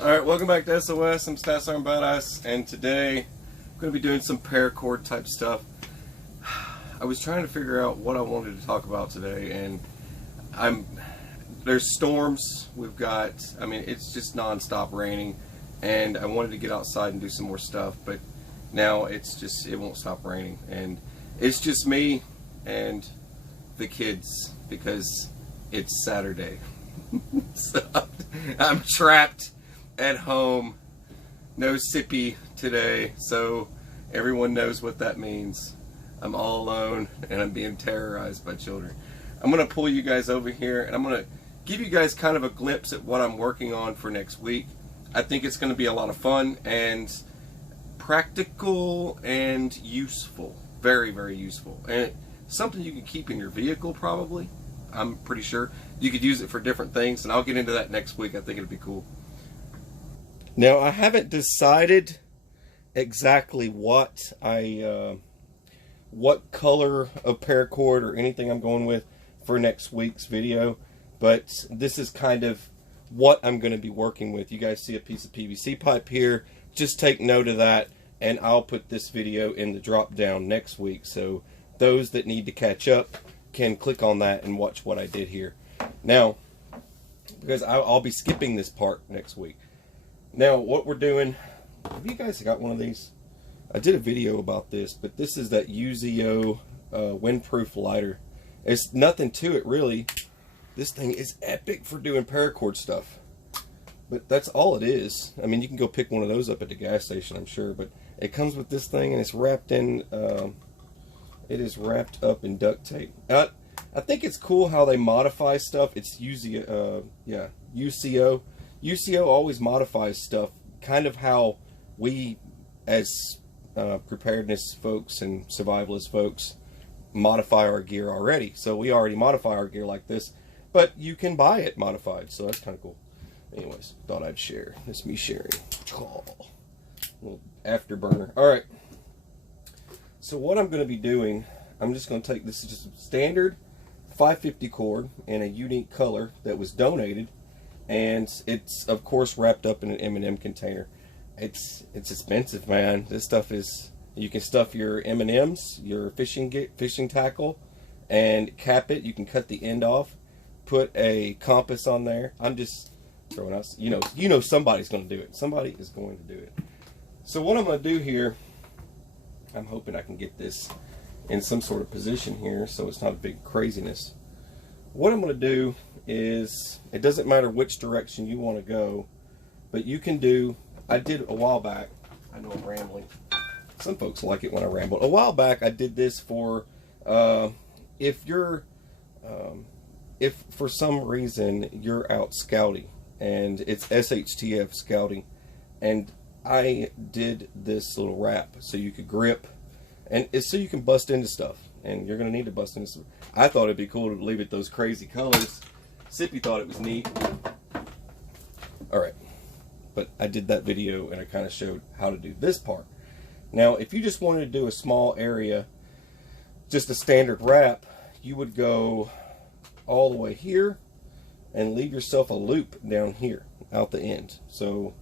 Alright, welcome back to SOS. I'm Stats Iron Badass, and today I'm going to be doing some paracord type stuff. I was trying to figure out what I wanted to talk about today, and there's storms. We've got, it's just non-stop raining, and I wanted to get outside and do some more stuff, but now it won't stop raining, and it's just me and the kids because it's Saturday. So I'm trapped at home, no sippy today, so everyone knows what that means. I'm all alone and I'm being terrorized by children. I'm going to pull you guys over here and I'm going to give you guys kind of a glimpse at what I'm working on for next week. I think it's going to be a lot of fun and practical and useful. Very, very useful. And something you can keep in your vehicle probably. I'm pretty sure. You could use it for different things, and I'll get into that next week. I think it'll be cool. Now, I haven't decided exactly what color of paracord or anything I'm going with for next week's video, but this is kind of what I'm going to be working with. You guys see a piece of PVC pipe here. Just take note of that, and I'll put this video in the drop down next week, so those that need to catch up can click on that and watch what I did here. Now, because I'll be skipping this part next week. Now, what we're doing, have you guys got one of these? I did a video about this, but this is that UZO windproof lighter. It's nothing to it, really. This thing is epic for doing paracord stuff. But that's all it is. I mean, you can go pick one of those up at the gas station, I'm sure. But it comes with this thing, and it's wrapped in... it is wrapped up in duct tape. I think it's cool how they modify stuff. It's UCO. UCO always modifies stuff, kind of how we, as preparedness folks and survivalist folks, modify our gear already. So we already modify our gear like this, but you can buy it modified, so that's kind of cool. Anyways, thought I'd share. That's me sharing. Little afterburner. All right. So what I'm going to be doing, I'm just going to take, this is just a standard 550 cord in a unique color that was donated, and it's of course wrapped up in an M&M container. It's expensive, man. This stuff is, you can stuff your M&Ms, your fishing tackle, and cap it. You can cut the end off, put a compass on there. I'm just throwing out, you know somebody's going to do it. Somebody is going to do it. So what I'm going to do here, I'm hoping I can get this in some sort of position here so it's not a big craziness. What I'm going to do is, it doesn't matter which direction you want to go, but you can do, I did a while back, I know I'm rambling, some folks like it when I ramble. A while back I did this for, if for some reason you're out scouting, and it's SHTF scouting, and I did this little wrap so you could grip, and it's so you can bust into stuff, and you're going to need to bust into stuff. I thought it'd be cool to leave it those crazy colors. Sippy thought it was neat. Alright, but I did that video and I kind of showed how to do this part. Now, if you just wanted to do a small area, just a standard wrap, you would go all the way here and leave yourself a loop down here out the end. So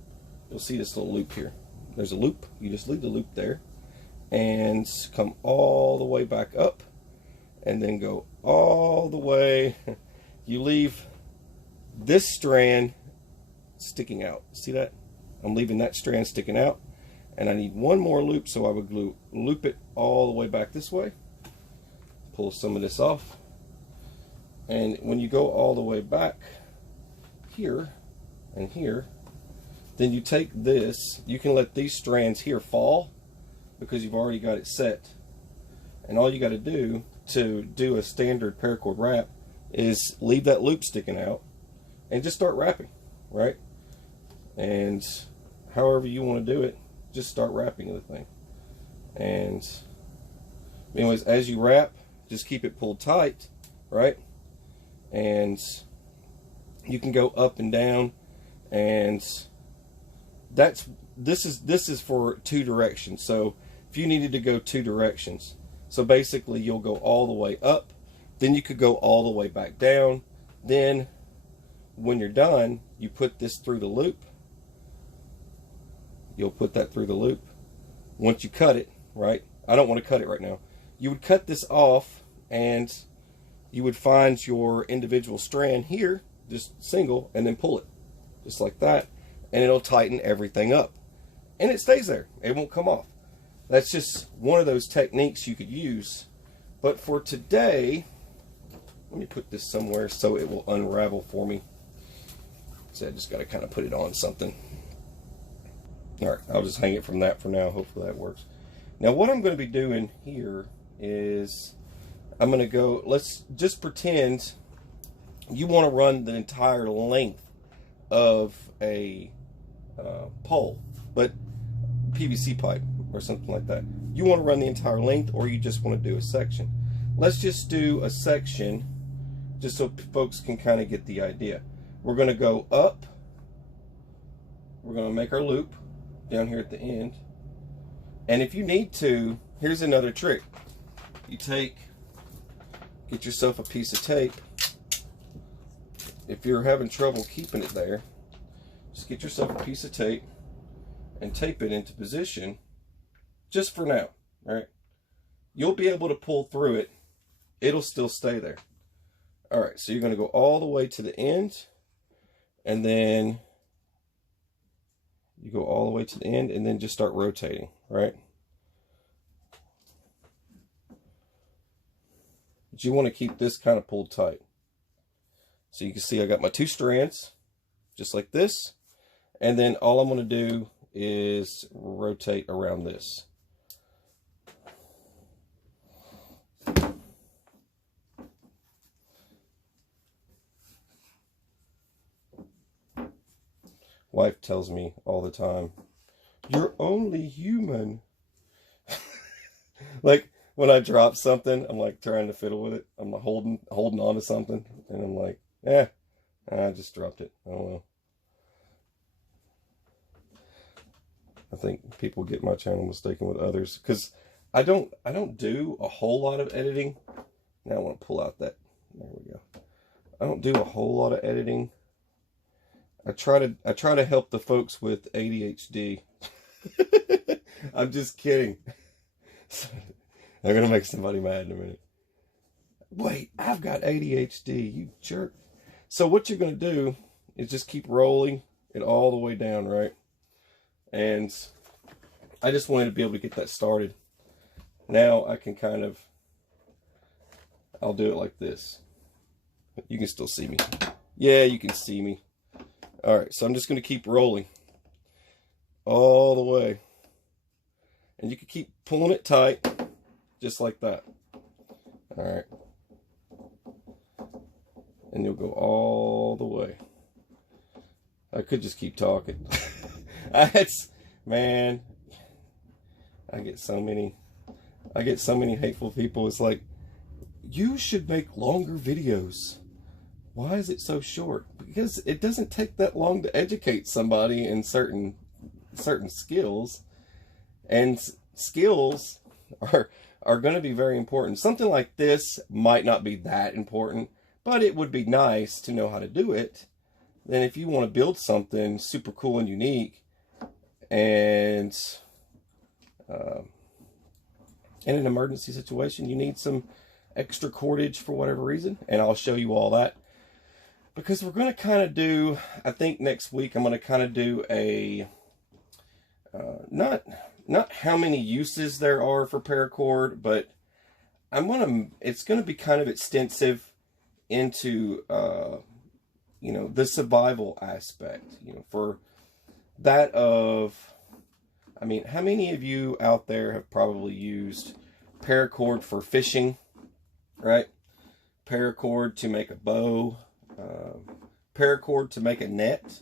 you'll see this little loop here. There's a loop. You just leave the loop there and come all the way back up and then go all the way. You leave this strand sticking out. See that? I'm leaving that strand sticking out, and I need one more loop, so I would loop it all the way back this way. Pull some of this off, and when you go all the way back here and here, then you take this, you can let these strands here fall because you've already got it set. And all you got to do a standard paracord wrap is leave that loop sticking out and just start wrapping, right? And however you want to do it, just start wrapping the thing. And anyways, as you wrap, just keep it pulled tight, right? And you can go up and down, and this is for two directions. So if you needed to go two directions, so basically you'll go all the way up, then you could go all the way back down, then when you're done, you put this through the loop. You'll put that through the loop. Once you cut it, right? I don't want to cut it right now. You would cut this off, and you would find your individual strand here, just single, and then pull it, just like that, and it'll tighten everything up. And it stays there. It won't come off. That's just one of those techniques you could use. But for today, let me put this somewhere so it will unravel for me. So I just got to kind of put it on something. All right, I'll just hang it from that for now. Hopefully that works. Now what I'm going to be doing here is I'm going to go, let's just pretend you want to run the entire length of a pole, but PVC pipe or something like that. You want to run the entire length, or you just want to do a section. Let's just do a section just so folks can kind of get the idea. We're going to go up. We're going to make our loop down here at the end. And if you need to, here's another trick. You get yourself a piece of tape. If you're having trouble keeping it there, just get yourself a piece of tape and tape it into position just for now, right? You'll be able to pull through it. It'll still stay there. All right, so you're going to go all the way to the end, and then you go all the way to the end, and then just start rotating, right? But you want to keep this kind of pulled tight. So you can see I got my two strands, just like this, and then all I'm going to do is rotate around this. Wife tells me all the time, "You're only human." Like when I drop something, I'm like trying to fiddle with it. I'm holding on to something, and I'm like, I just dropped it. I don't know. I think people get my channel mistaken with others because I don't do a whole lot of editing. Now I want to pull out that. There we go. I don't do a whole lot of editing. I try to help the folks with ADHD. I'm just kidding. I'm gonna make somebody mad in a minute. Wait, I've got ADHD, you jerk. So what you're gonna do is just keep rolling it all the way down, right? And I just wanted to be able to get that started. Now I can I'll do it like this. You can still see me. Yeah, you can see me. All right, so I'm just going to keep rolling all the way. And you can keep pulling it tight, just like that. All right. And you'll go all the way. I could just keep talking. Man, I get so many hateful people. It's like, you should make longer videos. Why is it so short? Because it doesn't take that long to educate somebody in certain skills, and skills are going to be very important. Something like this might not be that important, but it would be nice to know how to do it. Then if you want to build something super cool and unique, and in an emergency situation, you need some extra cordage for whatever reason, and I'll show you all that. Because we're going to kind of do, I think next week I'm going to kind of do a, not how many uses there are for paracord, but it's going to be kind of extensive into, you know, the survival aspect, you know, for that of, I mean, how many of you out there have probably used paracord for fishing, right? Paracord to make a bow. Paracord to make a net,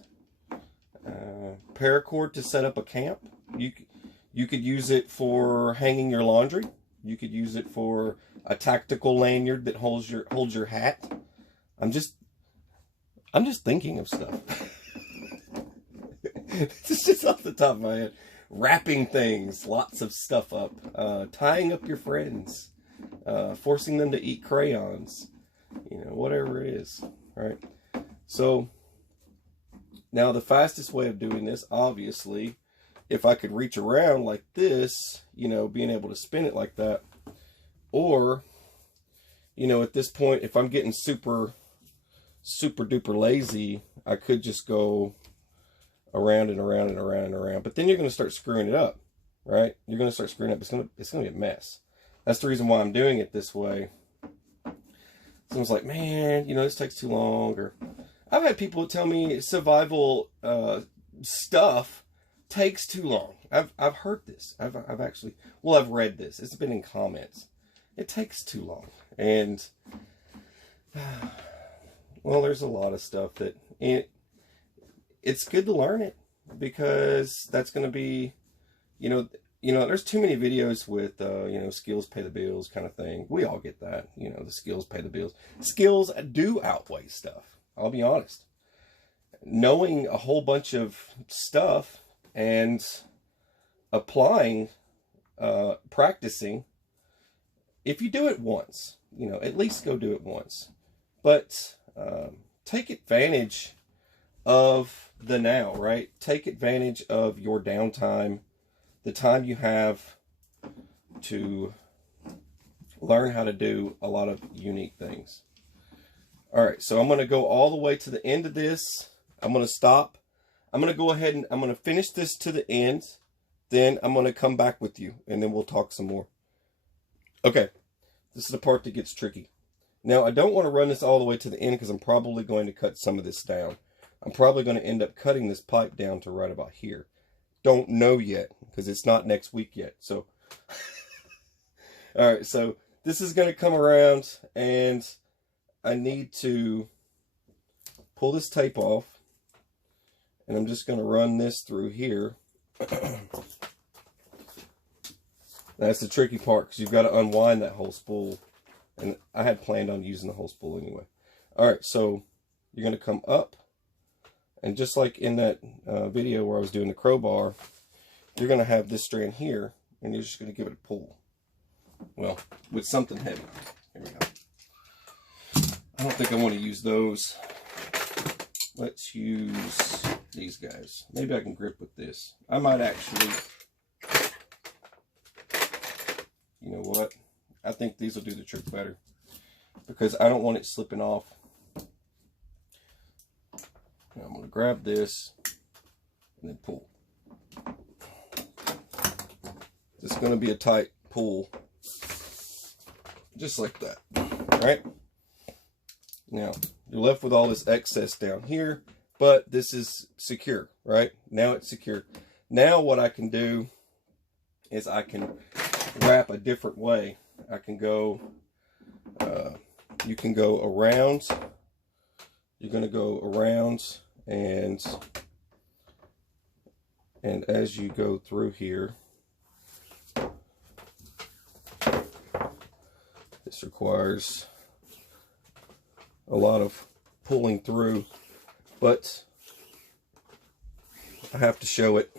paracord to set up a camp. You could use it for hanging your laundry. You could use it for a tactical lanyard that holds your hat. I'm just thinking of stuff. It's just off the top of my head. Wrapping things, lots of stuff up, tying up your friends, forcing them to eat crayons, you know, whatever it is. Right, so Now, the fastest way of doing this, obviously, if I could reach around like this, you know, being able to spin it like that, or, you know, at this point, if I'm getting super duper lazy, I could just go around and around and around and around. But then you're going to start screwing it up, right? You're going to start screwing it up. It's going to be a mess. That's the reason why I'm doing it this way. Someone's like, man, you know, this takes too long. Or I've had people tell me survival stuff takes too long. I've heard this. I've actually, well, I've read this. It's been in comments. It takes too long. And well, there's a lot of stuff that it's good to learn it, because that's going to be, you know, there's too many videos with, you know, skills pay the bills kind of thing. We all get that, you know, the skills pay the bills. Skills do outweigh stuff. I'll be honest. Knowing a whole bunch of stuff and applying, practicing, if you do it once, you know, at least go do it once. But take advantage of the now, right? Take advantage of your downtime, the time you have to learn how to do a lot of unique things. All right, so I'm going to go all the way to the end of this. I'm going to stop. I'm going to go ahead and I'm going to finish this to the end. Then I'm going to come back with you, and then we'll talk some more. Okay, this is the part that gets tricky. Now, I don't want to run this all the way to the end, because I'm probably going to cut some of this down. I'm probably going to end up cutting this pipe down to right about here. Don't know yet, because it's not next week yet. So, all right, so this is going to come around, and I need to pull this tape off, and I'm just going to run this through here. That's the tricky part, because you've got to unwind that whole spool, and I had planned on using the whole spool anyway. All right, so you're going to come up, and just like in that video where I was doing the crowbar, you're going to have this strand here, and you're just going to give it a pull. Well, with something heavy. Here we go. I don't think I want to use those. Let's use these guys. Maybe I can grip with this. I might actually, you know what? I think these will do the trick better, because I don't want it slipping off. Now I'm going to grab this and then pull. It's going to be a tight pull, just like that. All right. Now, you're left with all this excess down here, but this is secure, right? Now it's secure. Now what I can do is I can wrap a different way. I can go, you can go around. You're going to go around, and as you go through here, this requires a lot of pulling through, but I have to show it.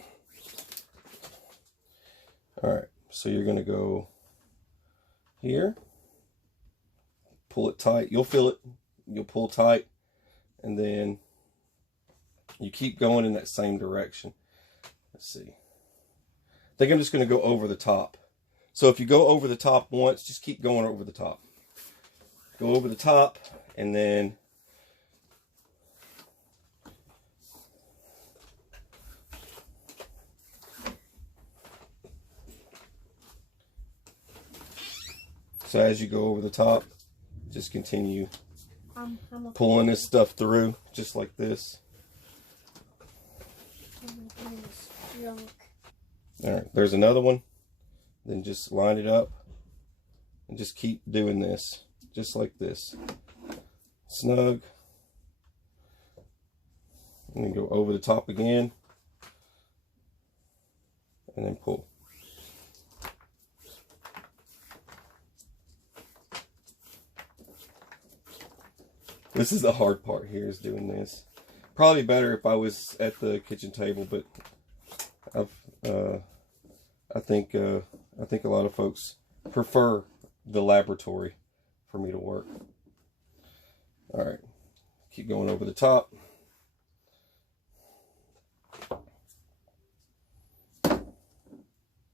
All right, so you're going to go here, pull it tight. You'll feel it. You'll pull tight, and then you keep going in that same direction. Let's see. I think I'm just going to go over the top. So if you go over the top once, just keep going over the top. Go over the top, and then so as you go over the top, just continue pulling this stuff through, just like this. All right, there's another one. Then just line it up and just keep doing this, just like this. Snug. And then go over the top again, and then pull. This is the hard part here, is doing this. Probably better if I was at the kitchen table, but I think a lot of folks prefer the laboratory for me to work. All right, keep going over the top.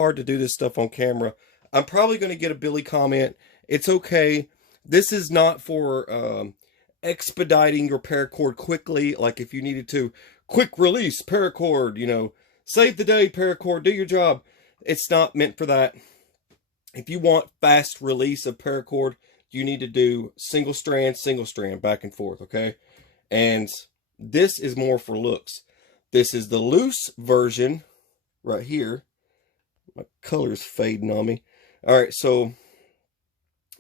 hard to do this stuff on camera. I'm probably going to get a Billy comment. It's okay. This is not for expediting your paracord quickly. Like if you needed to quick release paracord, you know, save the day paracord, do your job. It's not meant for that. If you want fast release of paracord, you need to do single strand, back and forth, okay? And this is more for looks. This is the loose version right here. My color's fading on me. All right, so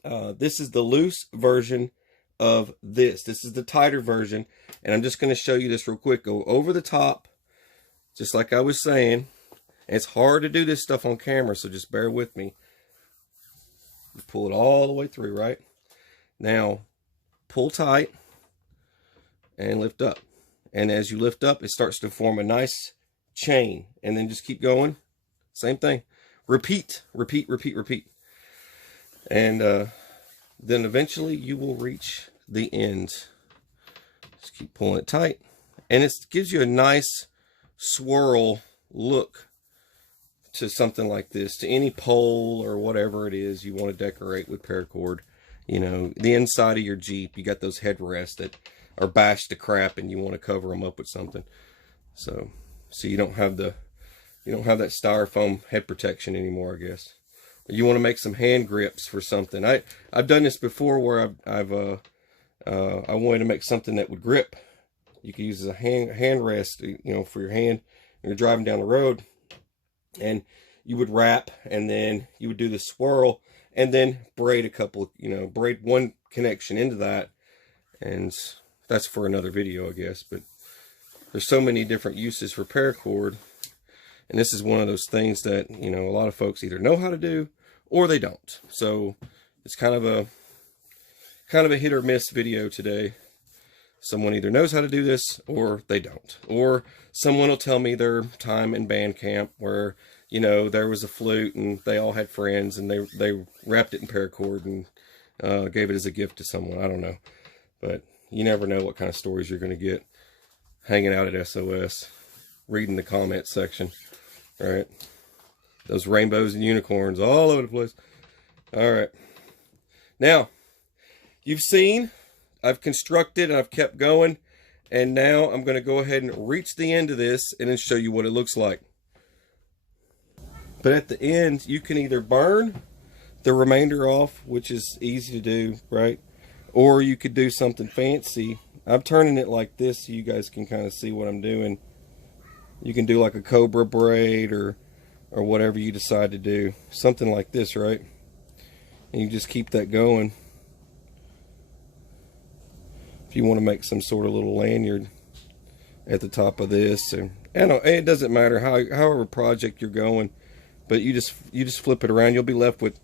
this is the loose version of this. This is the tighter version, and I'm just going to show you this real quick. Go over the top, just like I was saying. And it's hard to do this stuff on camera, so just bear with me. You pull it all the way through, right? Now, pull tight and lift up. And as you lift up, it starts to form a nice chain. And then just keep going. Same thing. Repeat, repeat, repeat, repeat. And then eventually you will reach the end. Just keep pulling it tight. And it gives you a nice swirl look to something like this, to any pole or whatever it is you want to decorate with paracord. You know, the inside of your Jeep, you got those headrests that are bashed to crap and you want to cover them up with something. So you don't have that styrofoam head protection anymore, I guess. You want to make some hand grips for something. I've done this before where I wanted to make something that would grip. You could use as a hand rest, you know, for your hand when you're driving down the road. And you would wrap, and then you would do the swirl, and then braid a couple, you know, braid one connection into that. And that's for another video, I guess. But there's so many different uses for paracord. And this is one of those things that, you know, a lot of folks either know how to do or they don't. So it's kind of a hit or miss video today. Someone either knows how to do this or they don't. Or someone will tell me their time in band camp where, you know, there was a flute and they all had friends and they wrapped it in paracord and gave it as a gift to someone. I don't know. But you never know what kind of stories you're going to get hanging out at SOS, reading the comment section. All right. Those rainbows and unicorns all over the place. All right. Now, you've seen I've constructed and I've kept going, and now I'm going to go ahead and reach the end of this and then show you what it looks like. But at the end, you can either burn the remainder off, which is easy to do, right? Or you could do something fancy. I'm turning it like this so you guys can kind of see what I'm doing. You can do like a cobra braid or whatever you decide to do. Something like this, right? And you just keep that going. If you want to make some sort of little lanyard at the top of this, and it doesn't matter however project you're going, but you just flip it around. You'll be left with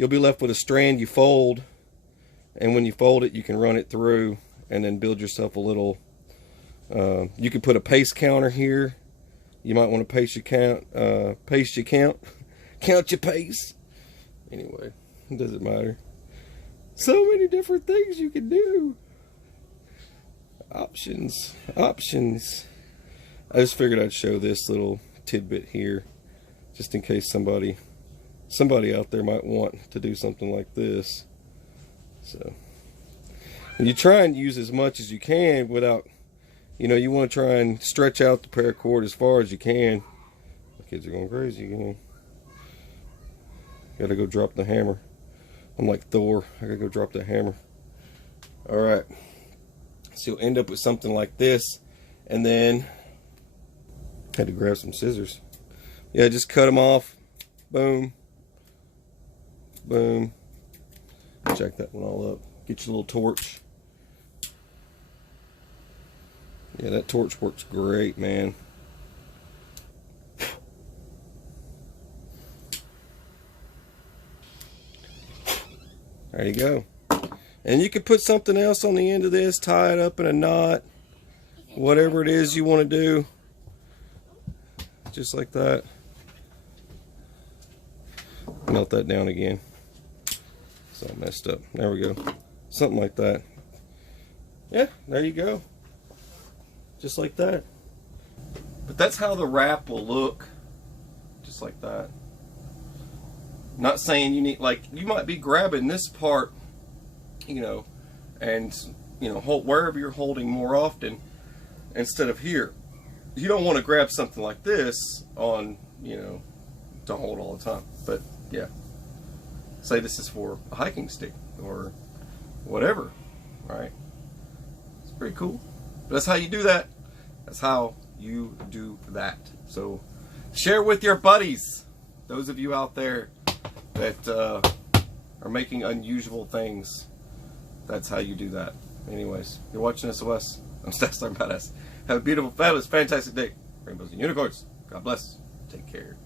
a strand you fold, and when you fold it, you can run it through and then build yourself a little. You could put a pace counter here. You might want to pace your count, count your pace. Anyway, it doesn't matter. So many different things you can do. Options. I just figured I'd show this little tidbit here, just in case somebody out there might want to do something like this. So, and you try and use as much as you can without, you know, you want to try and stretch out the paracord as far as you can. The kids are going crazy again. Gotta go drop the hammer. I'm like Thor. I gotta go drop the hammer. All right. So you'll end up with something like this, and then had to grab some scissors. Yeah, just cut them off. Boom, boom. Check that one all up. Get your little torch. Yeah, that torch works great, man. There you go. And you can put something else on the end of this, tie it up in a knot, whatever it is you want to do. Just like that. Melt that down again. It's all messed up. There we go. Something like that. Yeah, there you go. Just like that. But that's how the wrap will look. Just like that. Not saying you need, like, you might be grabbing this part, you know, and, you know, hold wherever you're holding more often instead of here. You don't want to grab something like this on, you know, to hold all the time. But yeah, say this is for a hiking stick or whatever, right? It's pretty cool. But that's how you do that. That's how you do that. So share with your buddies, those of you out there that are making unusual things. That's how you do that. Anyways, you're watching SOS. I'm Star Badass. Have a beautiful, fabulous, fantastic day. Rainbows and unicorns. God bless. Take care.